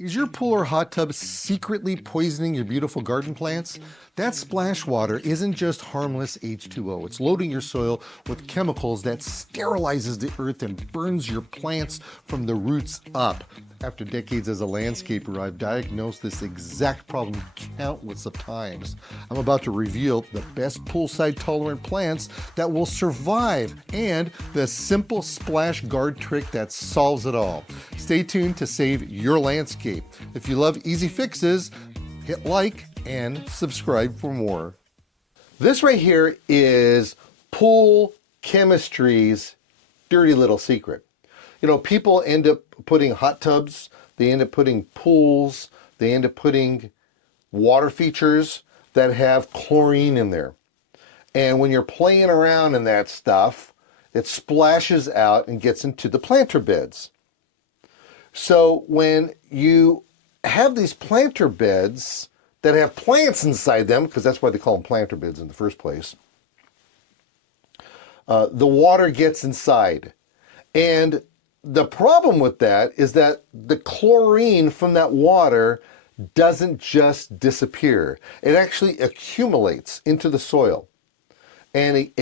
Is your pool or hot tub secretly poisoning your beautiful garden plants? That splash water isn't just harmless H2O. It's loading your soil with chemicals that sterilizes the earth and burns your plants from the roots up. After decades as a landscaper, I've diagnosed this exact problem countless of times. I'm about to reveal the best poolside tolerant plants that will survive and the simple splash guard trick that solves it all. Stay tuned to save your landscape. If you love easy fixes, hit like and subscribe for more. This right here is pool chemistry's dirty little secret. You know, people end up putting hot tubs, they end up putting pools, they end up putting water features that have chlorine in there. And when you're playing around in that stuff, it splashes out and gets into the planter beds. So when you have these planter beds that have plants inside them, because that's why they call them planter beds in the first place, the water gets inside. And the problem with that is that the chlorine from that water doesn't just disappear. It actually accumulates into the soil. And it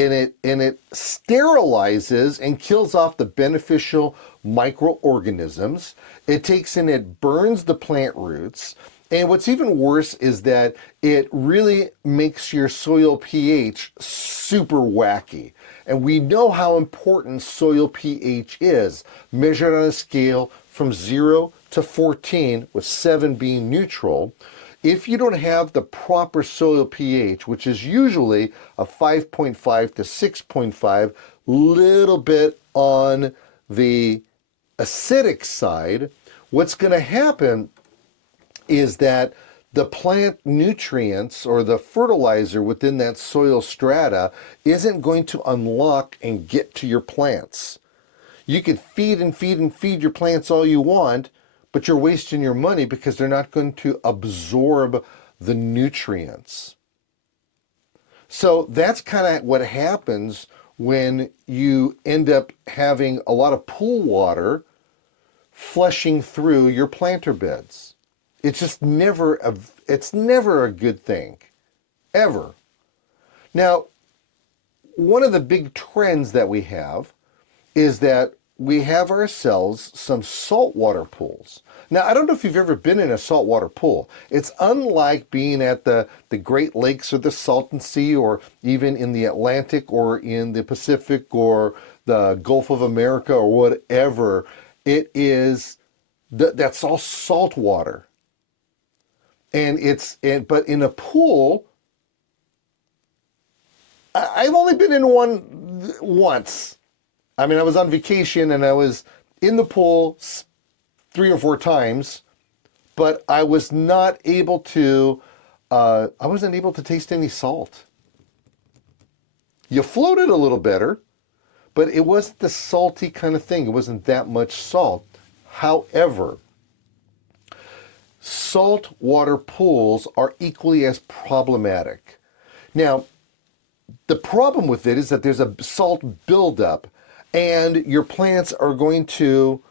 sterilizes and kills off the beneficial microorganisms. It takes and it burns the plant roots. And what's even worse is that it really makes your soil pH super wacky. And we know how important soil pH is, measured on a scale from 0 to 14, with 7 being neutral. If you don't have the proper soil pH, which is usually a 5.5 to 6.5, little bit on the acidic side, what's going to happen is that the plant nutrients or the fertilizer within that soil strata isn't going to unlock and get to your plants. You could feed and feed and feed your plants all you want, but you're wasting your money because they're not going to absorb the nutrients. So that's kind of what happens when you end up having a lot of pool water flushing through your planter beds. It's just never a good thing, ever. Now, one of the big trends that we have is that we have ourselves some saltwater pools. Now, I don't know if you've ever been in a saltwater pool. It's unlike being at the Great Lakes or the Salton Sea, or even in the Atlantic or in the Pacific or the Gulf of America or whatever. It is, that's all salt water. And but in a pool, I've only been in one once. I mean, I was on vacation and I was in the pool 3 or 4 times, but I was not able to, I wasn't able to taste any salt. You floated a little better, but it wasn't the salty kind of thing. It wasn't that much salt. However, saltwater pools are equally as problematic. Now, the problem with it is that there's a salt buildup, and your plants are going to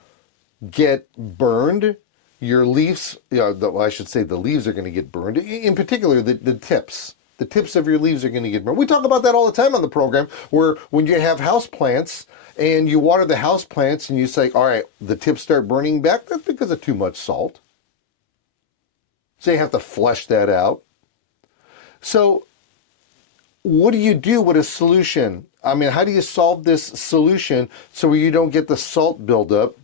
get burned. Your leaves, I should say the leaves are going to get burned. In particular, the tips. The tips of your leaves are going to get burned. We talk about that all the time on the program, where when you have house plants and you water the house plants and you say, all right, the tips start burning back, that's because of too much salt. So you have to flush that out. So what do you do with a solution? I mean, how do you solve this solution so you don't get the salt buildup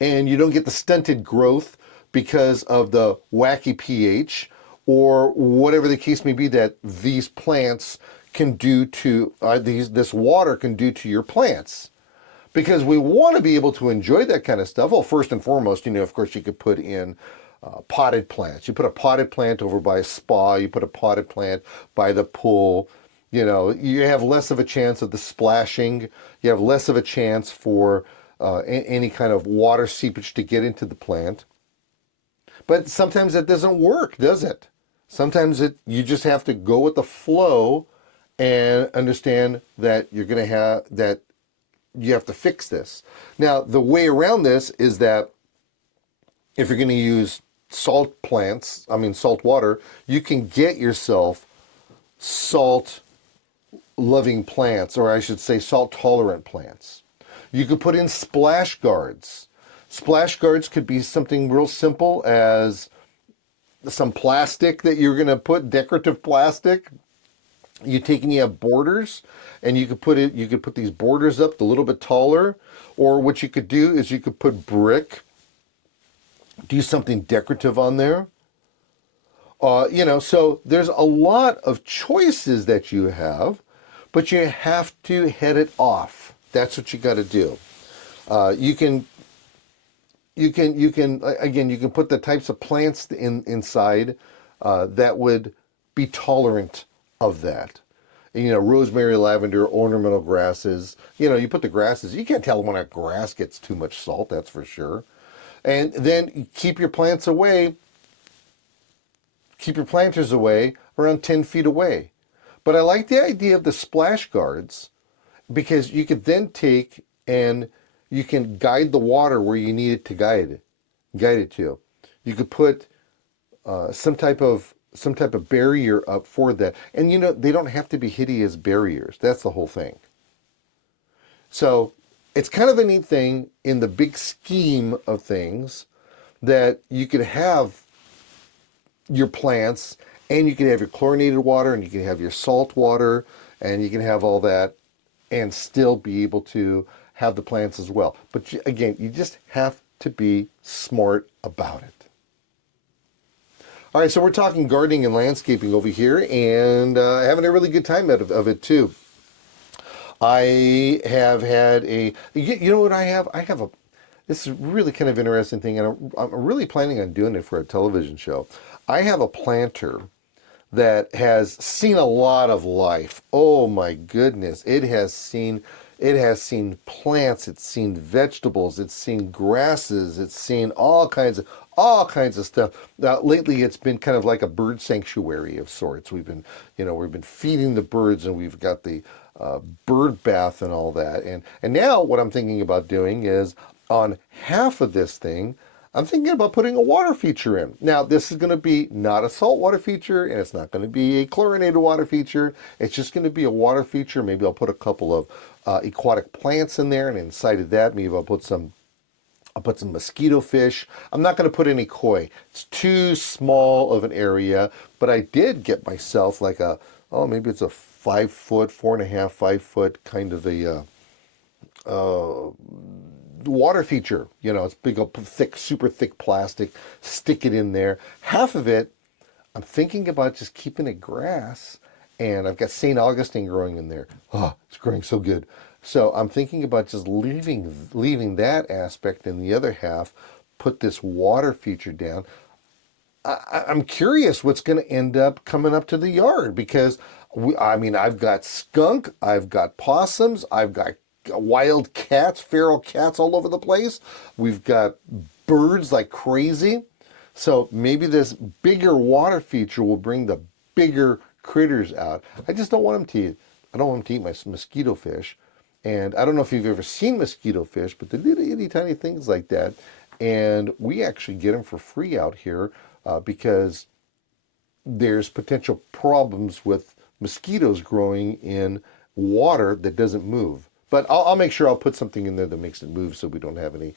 and you don't get the stunted growth because of the wacky pH or whatever the case may be that these plants can do to, this water can do to your plants? Because we want to be able to enjoy that kind of stuff. Well, first and foremost, of course, you could put in potted plants. You put a potted plant over by a spa, you put a potted plant by the pool. You have less of a chance of the splashing. You have less of a chance for any kind of water seepage to get into the plant. But sometimes that doesn't work, does it? Sometimes you just have to go with the flow and understand that you're going to have that you have to fix this. Now, the way around this is that if you're going to use salt water, you can get yourself salt loving plants, or I should say salt tolerant plants. You could put in splash guards. Splash guards could be something real simple as some plastic that you're going to put, decorative plastic. You take and you have borders, and you could put these borders up a little bit taller, or what you could do is you could put brick, do something decorative on there. So there's a lot of choices that you have, but you have to head it off. That's what you got to do. You can put the types of plants inside that would be tolerant of that. Rosemary, lavender, ornamental grasses. You put the grasses. You can't tell when a grass gets too much salt. That's for sure. And then keep your plants away. Keep your planters away around 10 feet away. But I like the idea of the splash guards, because you could then take and you can guide the water where you need it to guide it to. You could put some type of barrier up for that. And they don't have to be hideous barriers. That's the whole thing. So it's kind of a neat thing in the big scheme of things, that you could have your plants, and you can have your chlorinated water, and you can have your salt water, and you can have all that, and still be able to have the plants as well. But again, you just have to be smart about it. All right, so we're talking gardening and landscaping over here, and having a really good time out of it too. I have had you know what I have? This is really kind of interesting thing, and I'm really planning on doing it for a television show. I have a planter that has seen a lot of life. Oh my goodness. It has seen plants, it's seen vegetables, it's seen grasses, it's seen all kinds of stuff. Now lately it's been kind of like a bird sanctuary of sorts. We've been feeding the birds, and we've got the bird bath and all that. And now what I'm thinking about doing is, on half of this thing, I'm thinking about putting a water feature in. Now, this is going to be not a saltwater feature, and it's not going to be a chlorinated water feature. It's just going to be a water feature. Maybe I'll put a couple of aquatic plants in there, and inside of that, maybe I'll put some mosquito fish. I'm not going to put any koi. It's too small of an area, but I did get myself like maybe it's a 5 foot, 4.5, 5 foot kind of a water feature. It's big, thick, super thick plastic. Stick it in there. Half of it, I'm thinking about just keeping it grass, and I've got St. Augustine growing in there. Oh, it's growing so good. So I'm thinking about just leaving that aspect, and the other half, put this water feature down. I'm curious what's going to end up coming up to the yard, because I've got skunk, I've got possums, I've got wild cats, feral cats all over the place. We've got birds like crazy. So maybe this bigger water feature will bring the bigger critters out. I just don't want them to eat. I don't want them to eat my mosquito fish. And I don't know if you've ever seen mosquito fish, but they're little itty tiny things like that. And we actually get them for free out here because there's potential problems with mosquitoes growing in water that doesn't move. But I'll make sure I'll put something in there that makes it move, so we don't have any